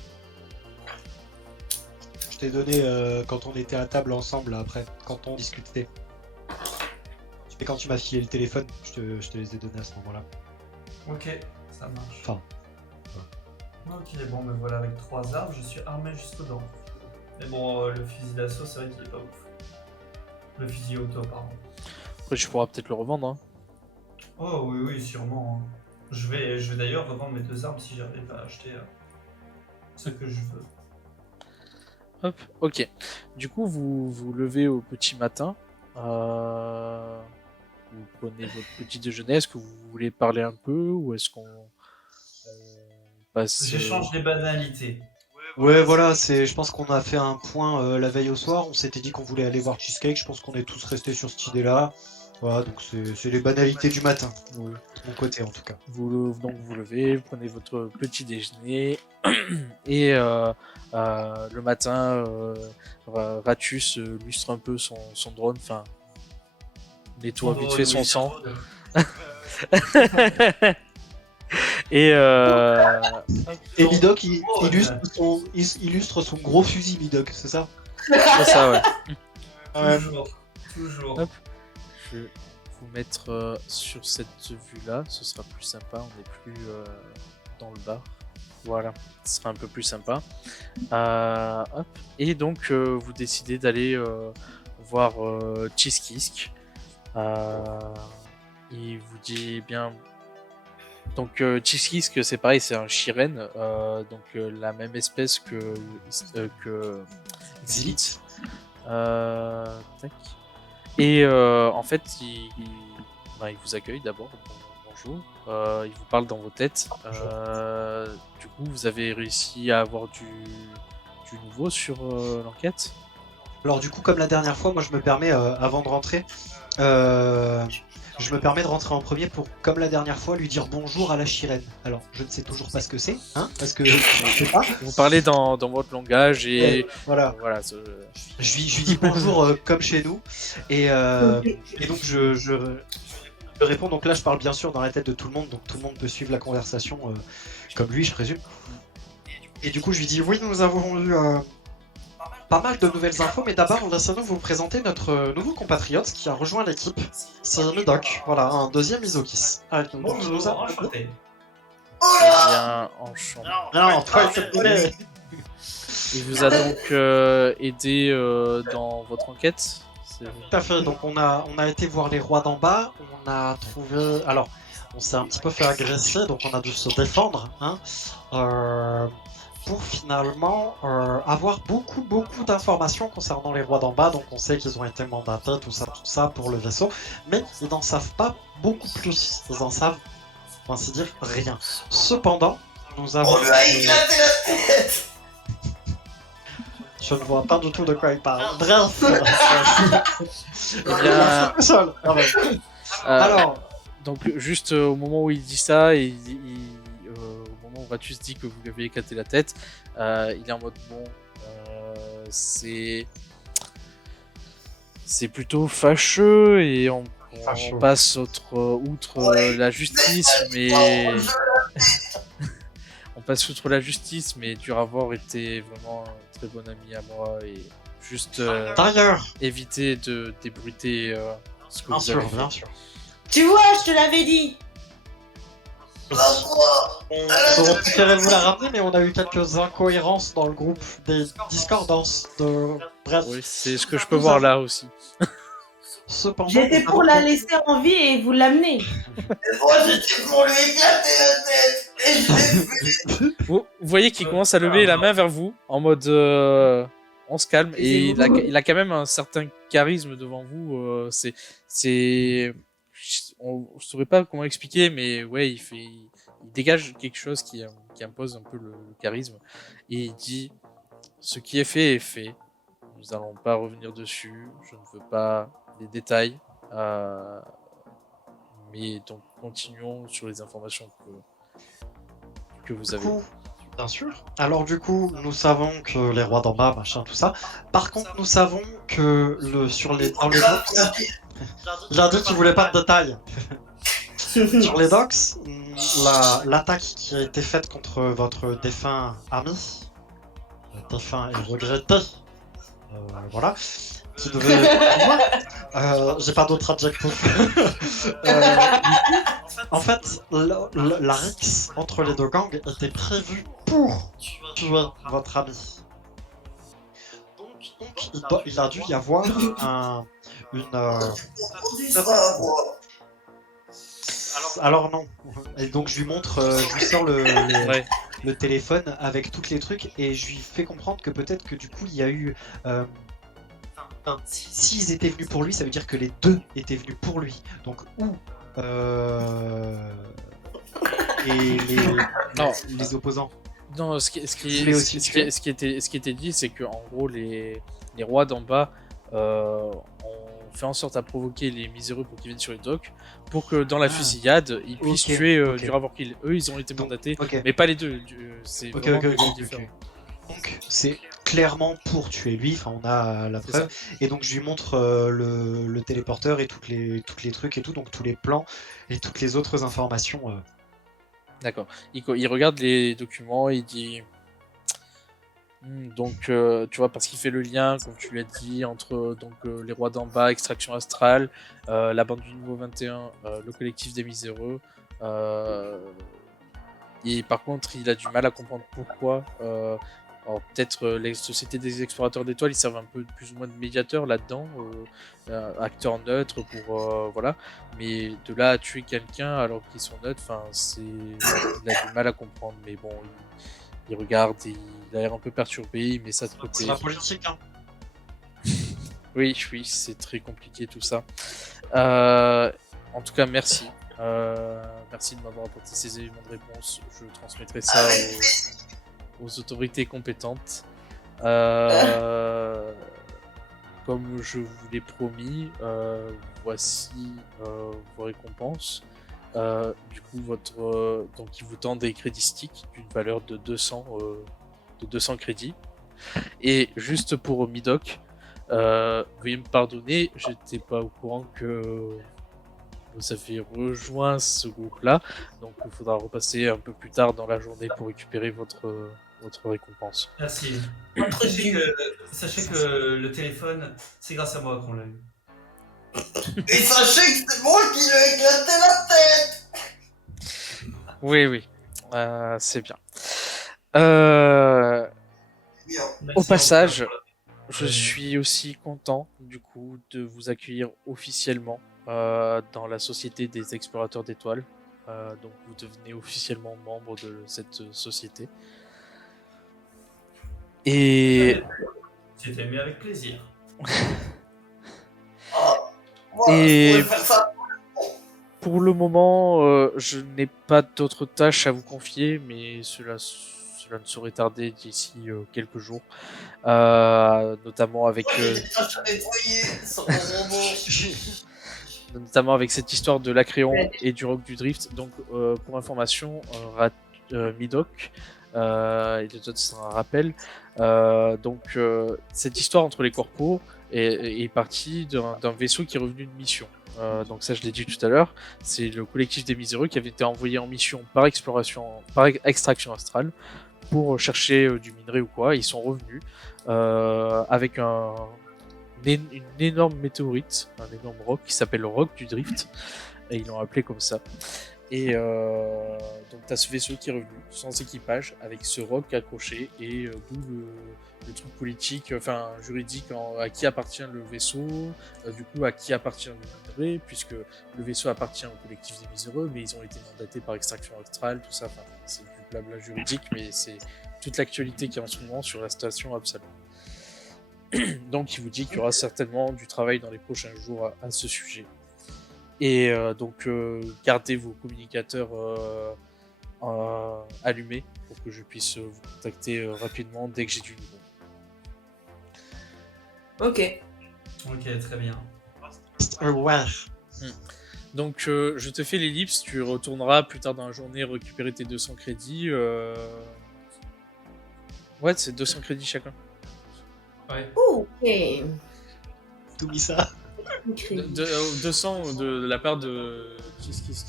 Je t'ai donné quand on était à table ensemble là, après, quand on discutait. Et quand tu m'as filé le téléphone, je te les ai donnés à ce moment-là. Ok, ça marche. Enfin, Ok, bon, mais voilà, avec 3 armes, je suis armé jusqu'aux dents. Mais bon, le fusil d'assaut, c'est vrai qu'il est pas ouf. Le fusil auto, pardon. Après, je pourras peut-être le revendre. Hein. Oh oui, oui, sûrement. Hein. Je vais d'ailleurs revendre mes 2 armes si j'arrive à acheter ce que je veux. Hop, ok. Du coup, vous vous levez au petit matin. Vous prenez votre petit déjeuner. Est-ce que vous voulez parler un peu ou est-ce qu'on passe J'échange des banalités. ouais, voilà, je pense qu'on a fait un point la veille au soir. On s'était dit qu'on voulait aller voir Cheesecake. Je pense qu'on est tous restés sur cette idée-là. Voilà, donc c'est les banalités du matin, de mon côté en tout cas. donc vous levez, vous prenez votre petit déjeuner et le matin, Ratus lustre un peu son drone, enfin nettoie vite fait son sang. Et Et Midoc, il Oh, illustre son gros fusil, Midoc, c'est ça? c'est ça, ouais. Toujours, toujours. Hop. Je vais vous mettre sur cette vue-là, ce sera plus sympa, on n'est plus dans le bar. Voilà, ce sera un peu plus sympa. Hop. Et donc, vous décidez d'aller voir Chiskisk. Il vous dit bien. Donc, Chiskisk, c'est pareil, c'est un Shiren, donc la même espèce que Xilith. Tac. Et en fait, il vous accueille d'abord. Bonjour. Il vous parle dans vos têtes. Du coup, vous avez réussi à avoir du nouveau sur l'enquête. Alors du coup, comme la dernière fois, moi je me permets, avant de rentrer, je me permets de rentrer en premier pour, comme la dernière fois, lui dire bonjour à la Shireen. Alors, je ne sais toujours pas ce que c'est, hein, parce que je ne sais pas. Vous parlez dans votre langage et Voilà. voilà. Je lui dis bonjour comme chez nous, et donc je réponds. Donc là, je parle bien sûr dans la tête de tout le monde, donc tout le monde peut suivre la conversation comme lui, je présume. Et du coup, je lui dis oui, nous avons eu pas mal de nouvelles infos, mais d'abord, laissez-nous vous présenter notre nouveau compatriote qui a rejoint l'équipe. C'est Midoc, voilà, un deuxième Isokis. Bonjour, enchanté. Bien enchanté. Non, toi, il te plaît. Il vous a donc aidé dans votre enquête. Tout à fait, donc on a été voir les rois d'en bas, on a trouvé... Alors, on s'est un petit peu fait agresser, donc on a dû se défendre, hein. pour finalement avoir beaucoup d'informations concernant les rois d'en bas. Donc on sait qu'ils ont été mandatés, tout ça pour le vaisseau, mais ils n'en savent pas beaucoup plus. Ils en savent, pour ainsi dire, rien. Cependant, nous avons... On lui a éclaté la tête. Je ne vois pas du tout de quoi il parle. Bref. Eh bien, Seul. Ah ouais. Alors, donc juste au moment où il dit ça, au moment où Ratus dit que vous lui avez éclaté la tête, il est en mode bon, c'est plutôt fâcheux et on Fâcheux. passe outre Ouais. la justice, mais on passe outre la justice, mais Duravor était vraiment un très bon ami à moi et juste d'ailleurs, éviter de débruiter ce que vous avez fait. bien sûr. Tu vois, je te l'avais dit. Bah quoi? On aurait préféré vous la ramener, mais on a eu quelques incohérences dans le groupe, des discordances de... Bref. Oui, c'est ce que je peux voir là aussi. Cependant, J'étais nous pour avons- la laisser en vie et vous l'amener. Et moi j'étais pour lui éclater la tête. Et je l'ai fait. Vous voyez qu'il commence à lever la main vers vous en mode on se calme et il a quand même un certain charisme devant vous. On saurait pas comment expliquer, mais ouais, il dégage quelque chose qui impose un peu le charisme et il dit ce qui est fait est fait. Nous allons pas revenir dessus. Je ne veux pas les détails. Mais donc continuons sur les informations que vous Du avez. coup, bien sûr. Alors du coup, nous savons que les rois d'en bas, machin, tout ça. Par contre, nous savons que dans les docks, il a dit qu'il voulait pas de détails. Sur les docks, l'attaque qui a été faite contre votre défunt ami, défunt et regretté, voilà, qui devait... j'ai pas d'autre adjectif. En fait, la rixe entre les deux gangs était prévue pour tuer votre ami. Donc il a dû y avoir une... On dit ça, moi. Alors non. Et donc je lui montre, je lui sors Ouais. le téléphone avec tous les trucs et je lui fais comprendre que peut-être que du coup il y a eu... s'ils étaient venus pour lui, ça veut dire que les deux étaient venus pour lui. Donc ou... et les opposants. Non, ce qui était dit, c'est que en gros les rois d'en bas ont fait en sorte à provoquer les miséreux pour qu'ils viennent sur les docks, pour que dans la fusillade ils puissent Ok, tuer ok. Duravor Kill. Eux, ils ont été Donc, mandatés, ok. mais pas les deux. C'est Ok, vraiment ok, deux ok, choses ok. différentes. Donc c'est clairement pour tuer lui, enfin on a la C'est preuve. Et donc je lui montre le téléporteur et toutes les trucs et tout, donc tous les plans et toutes les autres informations. D'accord. Il regarde les documents, il dit. Donc, tu vois, parce qu'il fait le lien, comme tu l'as dit, entre les rois d'en bas, Extraction Astrale, la bande du niveau 21, le collectif des miséreux. Et par contre, il a du mal à comprendre pourquoi. Alors, peut-être les sociétés des explorateurs d'étoiles, ils servent un peu plus ou moins de médiateurs là-dedans, acteurs neutres pour voilà. Mais de là à tuer quelqu'un alors qu'ils sont neutres, enfin, il a du mal à comprendre. Mais bon, il regarde, et il a l'air un peu perturbé, il met ça de côté. C'est la politique, hein. Oui, c'est très compliqué tout ça. En tout cas, merci. Merci de m'avoir apporté ces éléments de réponse. Je transmettrai ça aux autorités compétentes. Comme je vous l'ai promis, voici vos récompenses. Du coup, donc il vous tend des crédits sticks d'une valeur de 200 crédits. Et juste pour Midoc, veuillez me pardonner, j'étais pas au courant que vous avez rejoint ce groupe-là, donc il faudra repasser un peu plus tard dans la journée pour récupérer votre récompense. Merci. Sachez que le téléphone, c'est grâce à moi qu'on l'a eu. Et sachez que c'est moi qui lui ai éclaté la tête. Oui, c'est bien. Bien. Au passage, je suis aussi content du coup de vous accueillir officiellement dans la société des explorateurs d'étoiles. Donc vous devenez officiellement membre de cette société. Et C'était mis avec plaisir. Voilà, Et- je pourrais faire ça. pour le moment, je n'ai pas d'autres tâches à vous confier, mais cela ne saurait tarder d'ici quelques jours, notamment avec J'ai des tâches à nettoyer sur mon robot. notamment avec cette histoire de l'Acréon et du Rock du Drift. Donc, pour information, Midoc, il te donne un rappel. Donc, cette histoire entre les corpos est partie d'un vaisseau qui est revenu de mission. Donc ça, je l'ai dit tout à l'heure, c'est le collectif des Miséreux qui avait été envoyé en mission par extraction astrale pour chercher du minerai ou quoi. Ils sont revenus avec une énorme météorite, un énorme roc qui s'appelle le roc du Drift, et ils l'ont appelé comme ça. Et donc t'as ce vaisseau qui est revenu sans équipage avec ce roc accroché, et d'où le truc politique, enfin juridique, à qui appartient le vaisseau, du coup à qui appartient le minerai, puisque le vaisseau appartient au collectif des Miséreux, mais ils ont été mandatés par extraction astrale, tout ça, enfin, c'est du blabla juridique, mais c'est toute l'actualité qui est en ce moment sur la station Absalom. Donc il vous dit qu'il y aura certainement du travail dans les prochains jours à ce sujet. Et donc gardez vos communicateurs allumés pour que je puisse vous contacter rapidement dès que j'ai du nouveau. Ok. Ok, très bien. Ouais. Donc je te fais l'ellipse, tu retourneras plus tard dans la journée récupérer tes 200 crédits. Ouais, c'est 200 crédits chacun. Ouais. Ok. Tout mis ça. 200 de la part de Kiskisk.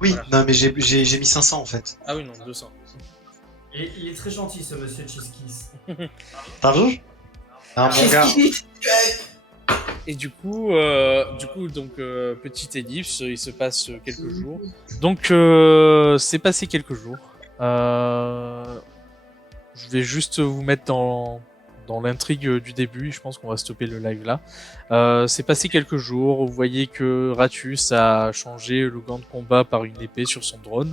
Oui, Voilà. non, mais j'ai mis 500 en fait. Ah oui, non, 200. Et il est très gentil ce monsieur Chiskis. T'as vu? Ah, mon gars. Et du coup, donc petite ellipse, il se passe quelques jours. Donc c'est passé quelques jours. Je vais juste vous mettre dans l'intrigue du début. Je pense qu'on va stopper le live là. C'est passé quelques jours. Vous voyez que Ratus a changé le gant de combat par une épée sur son drone.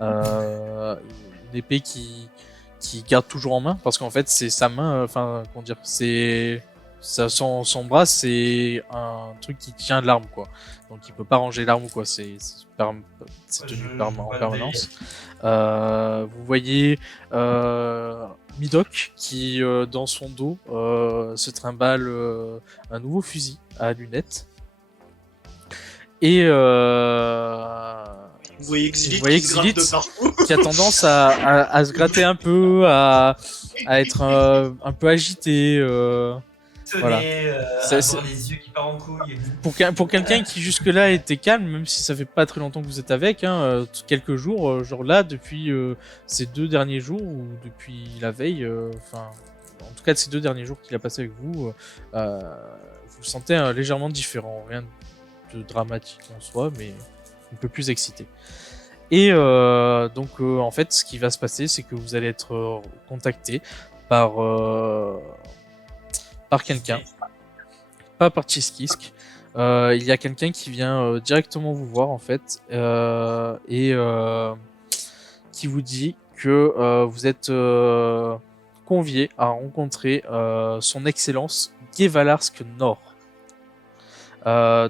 Une épée qui garde toujours en main, parce qu'en fait c'est sa main. Enfin, comment dire, c'est son bras, c'est un truc qui tient de l'arme, quoi. Donc il peut pas ranger l'arme ou quoi. C'est tenu en permanence. Vous voyez Midoc qui dans son dos se trimballe un nouveau fusil à lunettes. Et Vous voyez Xylit vous voyez qui se gratte Xylit de partout. qui a tendance à se gratter un peu, à être un peu agité. Voilà. Avoir les yeux qui partent en couille. Pour quelqu'un qui jusque-là était calme, même si ça fait pas très longtemps que vous êtes avec, quelques jours, genre là, depuis ces 2 derniers jours, ou depuis la veille, enfin, en tout cas de ces 2 derniers jours qu'il a passé avec vous, vous le sentez légèrement différent. Rien de dramatique en soi, mais un peu plus excité. Et donc en fait, ce qui va se passer, c'est que vous allez être contacté par quelqu'un, pas par Chiskisk. Il y a quelqu'un qui vient directement vous voir en fait, et qui vous dit que vous êtes convié à rencontrer son excellence Gevalarsk Nord.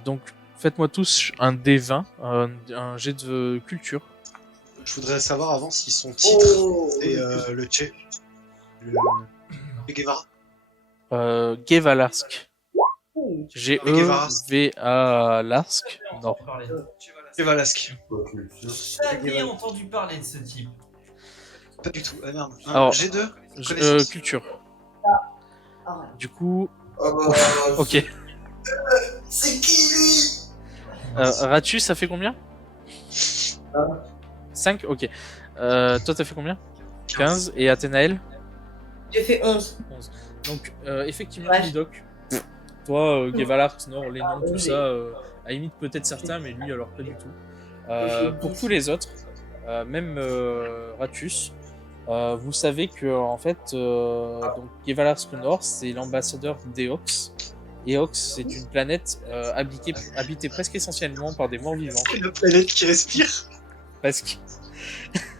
Donc faites-moi tous un D20, un jet de culture. Je voudrais savoir avant si son titre est le Tché. Le Guevara. Gevalarsk. G-E-V-A-Larsk. Non. Gevalarsk. Jamais entendu parler de ce type. Pas du tout. Ah merde. Alors, G2 connaissance. culture. Ah ouais. Du coup, Ah bah, ok. c'est qui lui? Ratus, ça fait combien 5. Ok. Toi, t'as fait combien 15. Et Athénaël J'ai fait 11. 11. Donc, effectivement, Ouais. Midoc, toi, Gevalarsk Nord, les noms, tout Oui. ça, à la limite peut-être certains, mais lui, alors pas du tout. Pour tous les autres, même Ratus, vous savez que en fait, donc Gevalarsk Nord, c'est l'ambassadeur d'Eox. Eox, c'est une planète habitée presque essentiellement par des morts vivants. Une planète qui respire. Presque.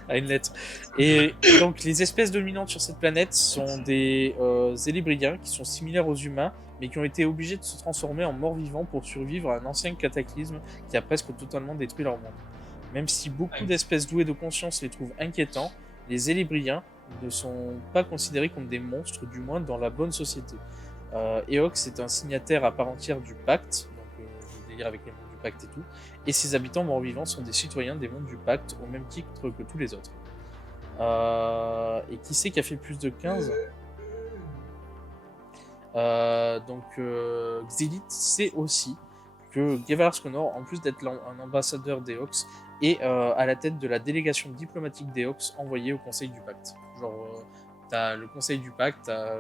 à une lettre. Et donc les espèces dominantes sur cette planète sont des Zélébriens qui sont similaires aux humains, mais qui ont été obligés de se transformer en morts-vivants pour survivre à un ancien cataclysme qui a presque totalement détruit leur monde. Même si beaucoup d'espèces douées de conscience les trouvent inquiétants, les Zélébriens ne sont pas considérés comme des monstres, du moins dans la bonne société. Eox est un signataire à part entière du pacte, donc le délire avec les mondes du pacte et tout, et ses habitants morts-vivants sont des citoyens des mondes du pacte au même titre que tous les autres. Et qui c'est qui a fait plus de 15 ? Xelith sait aussi que Gevalar Skonor, en plus d'être un ambassadeur d'Eox, est à la tête de la délégation diplomatique d'Eox envoyée au Conseil du Pacte. Genre, t'as le Conseil du Pacte, t'as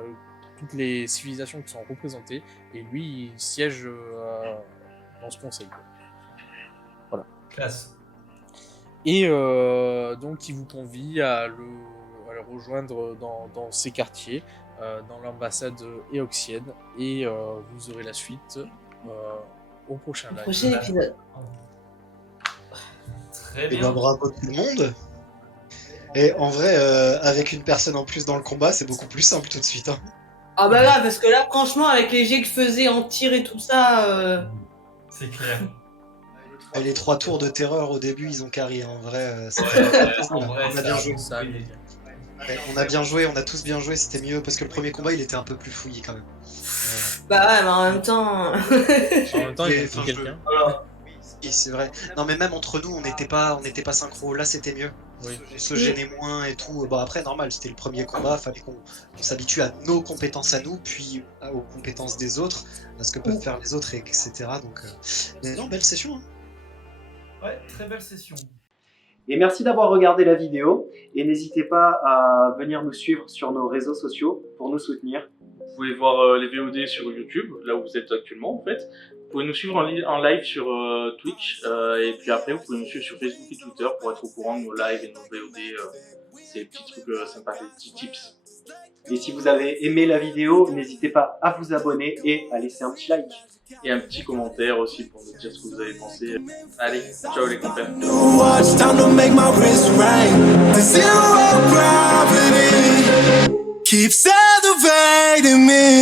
toutes les civilisations qui sont représentées, et lui, il siège dans ce conseil. Voilà. Classe. Et donc, il vous convie à le rejoindre dans ses quartiers, dans l'ambassade éoxienne, et vous aurez la suite au prochain live. Prochain épisode. Très Et bien. ben bravo tout le monde. Et en vrai, avec une personne en plus dans le combat, c'est beaucoup plus simple tout de suite. Hein. Ah bah là, parce que là, franchement, avec les jets que je faisais en tir et tout ça... C'est clair. Et les 3 tours de terreur au début, ils ont carré. En vrai, En vrai, on a bien joué. Ça, Ouais, on a bien joué, on a tous bien joué, c'était mieux parce que le premier combat il était un peu plus fouillé quand même. Bah ouais, mais en même temps... En même temps, il Et, faut enfin, quelqu'un. Et c'est vrai. Non mais même entre nous, on n'était pas synchro. Là c'était mieux. Oui. On se gênait moins et tout. Bah après normal, c'était le premier combat, fallait qu'on s'habitue à nos compétences à nous, puis aux compétences des autres, à ce que peuvent faire les autres, etc. Donc, mais non, belle session. Hein. Ouais, très belle session. Et merci d'avoir regardé la vidéo et n'hésitez pas à venir nous suivre sur nos réseaux sociaux pour nous soutenir. Vous pouvez voir les VOD sur YouTube, là où vous êtes actuellement en fait. Vous pouvez nous suivre en live sur Twitch et puis après vous pouvez nous suivre sur Facebook et Twitter pour être au courant de nos lives et de nos VOD. C'est des petits trucs sympas, des petits tips. Et si vous avez aimé la vidéo, n'hésitez pas à vous abonner et à laisser un petit like. Et un petit commentaire aussi pour nous dire ce que vous avez pensé. Allez, ciao les compères. Watch, time to make my wrist ring. The zero gravity keeps elevating me.